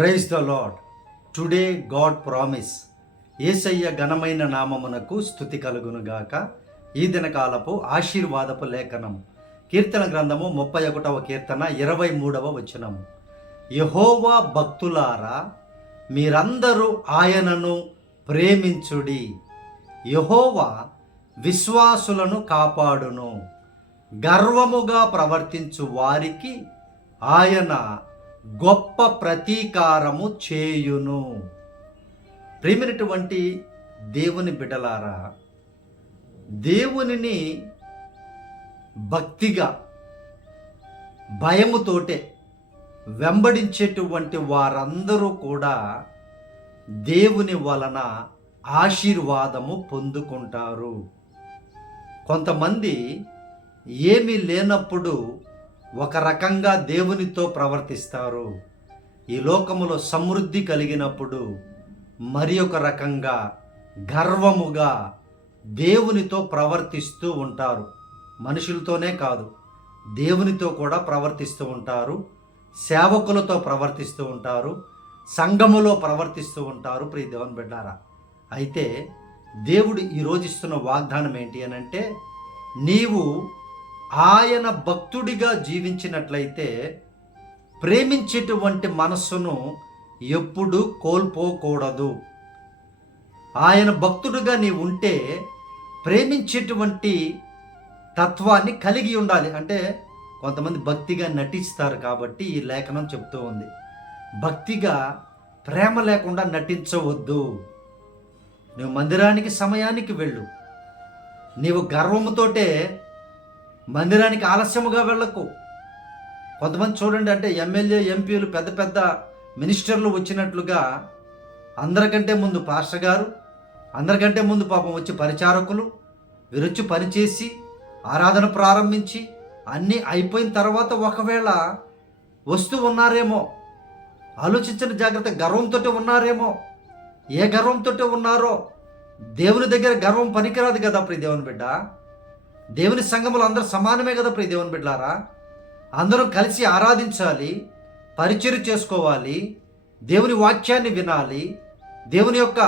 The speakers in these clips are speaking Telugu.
Praise the Lord. Today God promise. యేసయ్య ఘనమైన నామమునకు స్తుతి కలుగునుగాక. ఈ దినకాలపు ఆశీర్వాదపు లేఖనం కీర్తన గ్రంథము 31వ కీర్తన 23వ వచనము. యెహోవా భక్తులారా, మీరందరూ ఆయనను ప్రేమించుడి. యెహోవా విశ్వాసులను కాపాడును. గర్వముగా ప్రవర్తించు వారికి ఆయన గొప్ప ప్రతీకారము చేయును. ప్రేమైనటువంటి దేవుని బిడ్డలారా, దేవునిని భక్తిగా భయముతోటే వెంబడించేటువంటి వారందరూ కూడా దేవుని వలన ఆశీర్వాదము పొందుకుంటారు. కొంతమంది ఏమీ లేనప్పుడు ఒక రకంగా దేవునితో ప్రవర్తిస్తారు. ఈ లోకములో సమృద్ధి కలిగినప్పుడు మరి ఒక రకంగా గర్వముగా దేవునితో ప్రవర్తిస్తూ ఉంటారు. మనుషులతోనే కాదు, దేవునితో కూడా ప్రవర్తిస్తూ ఉంటారు. సేవకులతో ప్రవర్తిస్తూ ఉంటారు. సంఘములో ప్రవర్తిస్తూ ఉంటారు. ప్రియ దేవుని బిడ్డారా, అయితే దేవుడు ఈరోజు ఇస్తున్న వాగ్దానం ఏంటి అని అంటే, నీవు ఆయన భక్తుడిగా జీవించినట్లయితే ప్రేమించేటువంటి మనస్సును ఎప్పుడు కోల్పోకూడదు. ఆయన భక్తుడిగా నీవు ఉంటే ప్రేమించేటువంటి తత్వాన్ని కలిగి ఉండాలి. అంటే కొంతమంది భక్తిగా నటిస్తారు కాబట్టి ఈ లేఖనం చెప్తూ ఉంది. భక్తిగా ప్రేమ లేకుండా నటించవద్దు. నువ్వు మందిరానికి సమయానికి వెళ్ళు. నీవు గర్వముతోటే మందిరానికి ఆలస్యముగా వెళ్ళకు. కొంతమంది చూడండి, అంటే ఎమ్మెల్యే ఎంపీలు పెద్ద పెద్ద మినిస్టర్లు వచ్చినట్లుగా అందరికంటే ముందు పాస్టర్ గారు, అందరికంటే ముందు పాపం వచ్చి పరిచారకులు వీరొచ్చి పనిచేసి ఆరాధన ప్రారంభించి అన్నీ అయిపోయిన తర్వాత ఒకవేళ వస్తూ ఉన్నారేమో. ఆలోచించిన జాగ్రత్త. గర్వంతో ఉన్నారేమో. ఏ గర్వంతో ఉన్నారో. దేవుని దగ్గర గర్వం పనికిరాదు కదా ప్రియ దేవుని బిడ్డ. దేవుని సంఘములు అందరూ సమానమే కదా ప్రియ దేవుని బిడ్డలారా. అందరూ కలిసి ఆరాధించాలి, పరిచర్య చేసుకోవాలి, దేవుని వాక్యాన్ని వినాలి, దేవుని యొక్క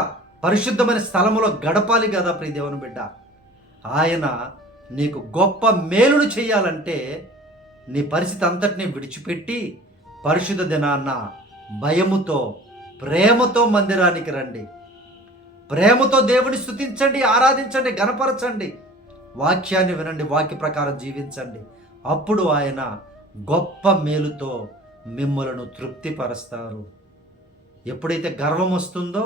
పరిశుద్ధమైన స్థలములో గడపాలి కదా ప్రియ దేవుని బిడ్డ. ఆయన నీకు గొప్ప మేలును చేయాలంటే నీ పరిస్థితి అంతటినీ విడిచిపెట్టి పరిశుద్ధ దినాన్న భయముతో ప్రేమతో మందిరానికి రండి. ప్రేమతో దేవుని స్తుతించండి, ఆరాధించండి, గణపరచండి, వాక్యాన్ని వినండి, వాక్య ప్రకారం జీవించండి. అప్పుడు ఆయన గొప్ప మేలుతో మిమ్మలను తృప్తిపరుస్తారు. ఎప్పుడైతే గర్వం వస్తుందో,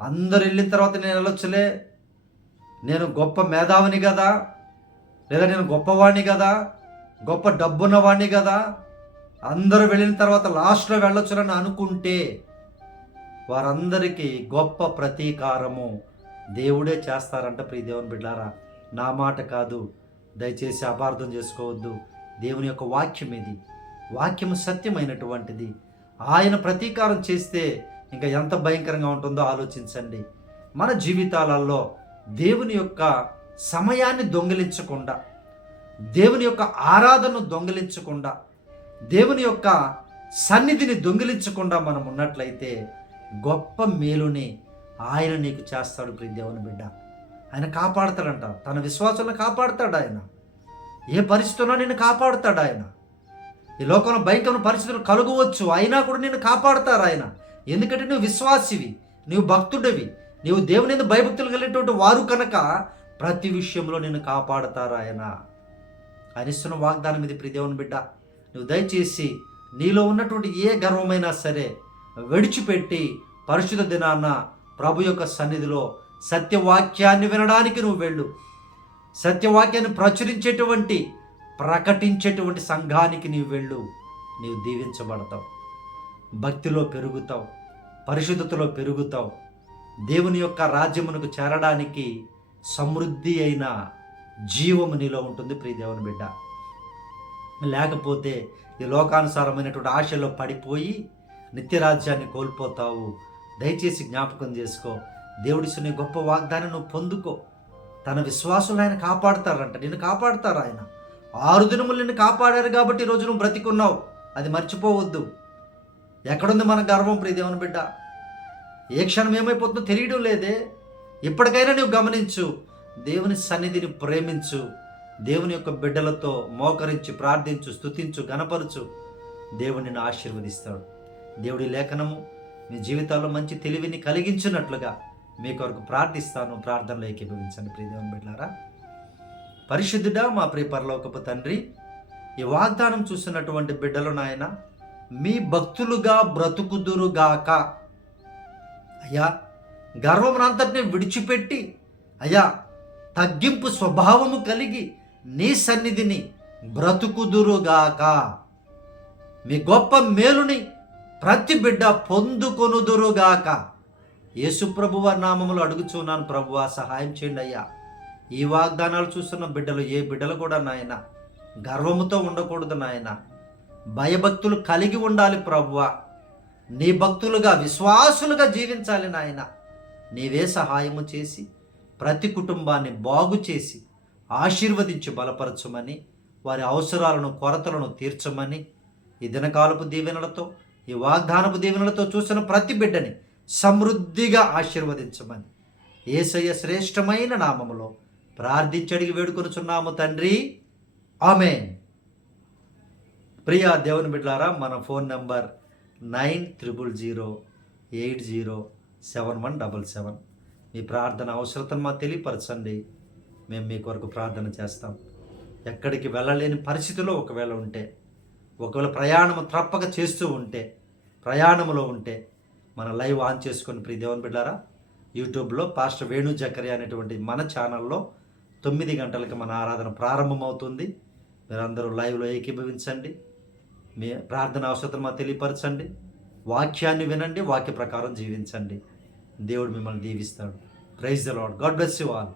అందరు వెళ్ళిన తర్వాత నేను వెళ్ళొచ్చులే, నేను గొప్ప మేధావిని కదా, లేదా నేను గొప్పవాణ్ణి కదా, గొప్ప డబ్బున్నవాణ్ణి కదా, అందరూ వెళ్ళిన తర్వాత లాస్ట్లో వెళ్ళొచ్చులని అనుకుంటే వారందరికీ గొప్ప ప్రతీకారము దేవుడే చేస్తారంట. ప్రియ దేవుని బిడ్డారా, నా మాట కాదు, దయచేసి అపార్థం చేసుకోవద్దు. దేవుని యొక్క వాక్యం ఇది. వాక్యము సత్యమైనటువంటిది. ఆయన ప్రతీకారం చేస్తే ఇంకా ఎంత భయంకరంగా ఉంటుందో ఆలోచించండి. మన జీవితాలలో దేవుని యొక్క సమయాన్ని దొంగిలించకుండా, దేవుని యొక్క ఆరాధనను దొంగిలించకుండా, దేవుని యొక్క సన్నిధిని దొంగిలించకుండా మనం ఉన్నట్లయితే గొప్ప మేలుని ఆయన నీకు చేస్తాడు. ప్రియ దేవుని బిడ్డ, ఆయన కాపాడుతాడంట. తన విశ్వాసాలను కాపాడుతాడు ఆయన. ఏ పరిస్థితుల్లో నిన్ను కాపాడుతాడు ఆయన. ఈ లోకంలో భయంకరమైన పరిస్థితులు కలుగవచ్చు, అయినా కూడా నిన్ను కాపాడుతారు ఆయన. ఎందుకంటే నువ్వు విశ్వాసివి, నువ్వు భక్తుడివి, నీవు దేవుని యందు భయభక్తులు కలిగినటువంటి వారు కనుక ప్రతి విషయంలో నిన్ను కాపాడుతారు ఆయన. ఆయన ఇస్తున్న వాగ్దానం ఇది. ప్రియ దేవుని బిడ్డ, నువ్వు దయచేసి నీలో ఉన్నటువంటి ఏ గర్వమైనా సరే విడిచిపెట్టి పరిశుద్ధ దినాన్న ప్రభు యొక్క సన్నిధిలో సత్యవాక్యాన్ని వినడానికి నువ్వు వెళ్ళు. సత్యవాక్యాన్ని ప్రకటించేటువంటి సంఘానికి నీవు వెళ్ళు. నీవు దీవించబడతావు, భక్తిలో పెరుగుతావు, పరిశుద్ధతలో పెరుగుతావు. దేవుని యొక్క రాజ్యమునకు చేరడానికి సమృద్ధి అయిన జీవము నీలో ఉంటుంది ప్రియ దేవుని బిడ్డ. లేకపోతే ఈ లోకానుసారమైనటువంటి ఆశలో పడిపోయి నిత్యరాజ్యాన్ని కోల్పోతావు. దయచేసి జ్ఞాపకం చేసుకో. దేవుడిస్తున్న గొప్ప వాగ్దానం నువ్వు పొందుకో. తన విశ్వాసులు ఆయన కాపాడుతారంట. నిన్ను కాపాడుతారు ఆయన. 6 దినములు నిన్ను కాపాడారు కాబట్టి ఈరోజు నువ్వు బ్రతికున్నావు. అది మర్చిపోవద్దు. ఎక్కడుంది మన గర్వం ప్రియ దేవుని బిడ్డ? ఏ క్షణం ఏమైపోతుందో తెలియడం లేదే. ఇప్పటికైనా నువ్వు గమనించు, దేవుని సన్నిధిని ప్రేమించు, దేవుని యొక్క బిడ్డలతో మోకరించి ప్రార్థించు, స్తుతించు, గణపరచు. దేవుడు నిన్ను ఆశీర్వదిస్తాడు. దేవుడి లేఖనము మీ జీవితాల్లో మంచి తెలివిని కలిగించినట్లుగా మీ కొరకు ప్రార్థిస్తాను. ప్రార్థనలో ఏకీభవించండి ప్రియ దేవుని బిడ్డలారా. పరిశుద్ధుడా మా ప్రియ పరలోకపు తండ్రి, ఈ వాగ్దానం చూసినటువంటి బిడ్డలు నాయన మీ భక్తులుగా బ్రతుకుదురుగాక. అయ్యా, గర్వమునంతటిని విడిచిపెట్టి అయ్యా తగ్గింపు స్వభావము కలిగి నీ సన్నిధిని బ్రతుకుదురుగాక. మీ గొప్ప మేలుని ప్రతి బిడ్డ పొందుకొనుదురుగాక. యేసుప్రభు వారి నామములో అడుగుచున్నాను ప్రభువా, సహాయం చేయండి అయ్యా. ఈ వాగ్దానాలు చూస్తున్న బిడ్డలు, ఏ బిడ్డలు కూడా నాయన గర్వముతో ఉండకూడదు నాయన, భయభక్తులు కలిగి ఉండాలి ప్రభువా. నీ భక్తులుగా విశ్వాసులుగా జీవించాలి నాయన. నీవే సహాయము చేసి ప్రతి కుటుంబాన్ని బాగు చేసి ఆశీర్వదించి బలపరచమని, వారి అవసరాలను కొరతలను తీర్చమని, ఈ దినకాలపు దీవెనలతో ఈ వాగ్దానపు దీవెనలతో చూసిన ప్రతి బిడ్డని సమృద్ధిగా ఆశీర్వదించమని యేసయ్య శ్రేష్టమైన నామములో ప్రార్థించడిగి వేడుకొనుచున్నాము తండ్రి, ఆమేన్. ప్రియ దేవుని బిడ్డలారా, మన ఫోన్ నంబర్ 9000807177. మీ ప్రార్థన అవసరతను మాకు తెలియపరచండి, మేము మీ కొరకు ప్రార్థన చేస్తాం. ఎక్కడికి వెళ్ళలేని పరిస్థితిలో ఒకవేళ ప్రయాణం తప్పక చేస్తూ ఉంటే, ప్రయాణంలో ఉంటే మన లైవ్ ఆన్ చేసుకొని ప్రియ దేవుని బిడ్డలారా, యూట్యూబ్లో పాస్టర్ వేణు జకరియా అనేటువంటి మన ఛానల్లో 9 గంటలకు మన ఆరాధన ప్రారంభమవుతుంది. మీరందరూ లైవ్లో ఏకీభవించండి, మీ ప్రార్థన అవసరతను మాకు తెలియపరచండి, వాక్యాన్ని వినండి, వాక్య ప్రకారం జీవించండి. దేవుడు మిమ్మల్ని దీవిస్తాడు. Praise the Lord. God bless you all.